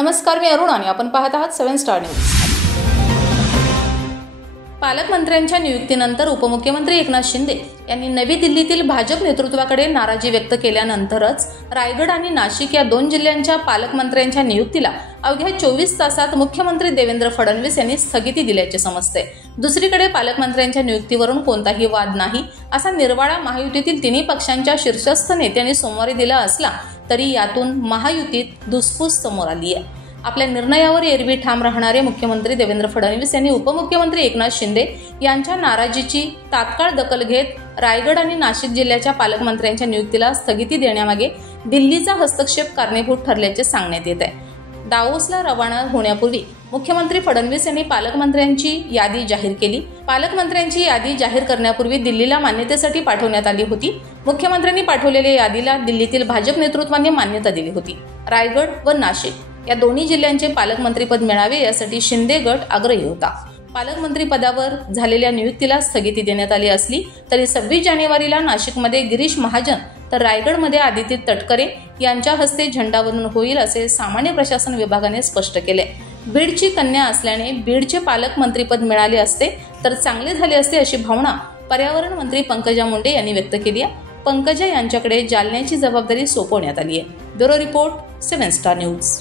नमस्कार, मी अरुण आणि आपण पाहत आहात 7 स्टार न्यूज। पालकमंत्र्यांच्या नियुक्तीनंतर उपमुख्यमंत्री एकनाथ शिंदे यांनी नवी दिल्लीतील भाजप नेतृत्वाकडे नाराजी व्यक्त केल्यानंतरच रायगड आणि नाशिक या दोन जिल्ह्यांच्या पालकमंत्र्यांच्या नियुक्तीला अवघ्या 24 तासात मुख्यमंत्री देवेंद्र फडणवीस यांनी स्थगिती दिल्याचे समजते। दुसरीकडे पालकमंत्र्यांच्या नियुक्तीवरून कोणताही वाद नाही असा निर्वाळा महायुतीतील तिन्ही पक्षांच्या शीर्षस्थ नेत्यांनी सोमवारी दिला असला तरी यातून महायुतीत धुसफूस समोर आली आहे। आपल्या निर्णयावर एरवी ठाम राहणारे मुख्यमंत्री देवेंद्र फडणवीस यांनी उपमुख्यमंत्री एकनाथ शिंदे यांच्या नाराजीची तात्काळ दखल घेत रायगड आणि नाशिक जिल्ह्याच्या पालकमंत्र्यांच्या नियुक्तीला स्थगिती देण्यामागे दिल्लीचा हस्तक्षेप कारणीभूत ठरल्याचे सांगण्यात येत आहे। दावोसला रवाना होण्यापूर्वी मुख्यमंत्री फडणवीस यांनी पालकमंत्र्यांची यादी जाहीर केली। पालकमंत्र्यांची यादी जाहीर करण्यापूर्वी दिल्लीला मान्यतेसाठी पाठवण्यात आली होती। मुख्यमंत्र्यांनी पाठवलेल्या यादीला दिल्लीतील भाजप नेतृत्वाने मान्यता दिली होती। रायगड व नाशिक या दोन्ही जिल्ह्यांचे पालकमंत्रीपद मिळावे यासाठी शिंदे गट आग्रही होता। पालकमंत्री पदावर झालेल्या नियुक्तीला स्थगिती देण्यात आली असली तरी 26 जानेवारीला नाशिकमध्ये गिरीश महाजन तर रायगडमध्ये आदिती तटकरे यांच्या हस्ते झेंडावरून होईल असे सामान्य प्रशासन विभागाने स्पष्ट केले। बीडची कन्या असल्याने बीडचे पालकमंत्रीपद मिळाले असते तर चांगले झाले असते अशी भावना पर्यावरण मंत्री पंकजा मुंडे यांनी व्यक्त केली आहे। पंकजा यांच्याकडे जालन्याची जबाबदारी सोपवण्यात आली आहे। Bureau report 7 star news.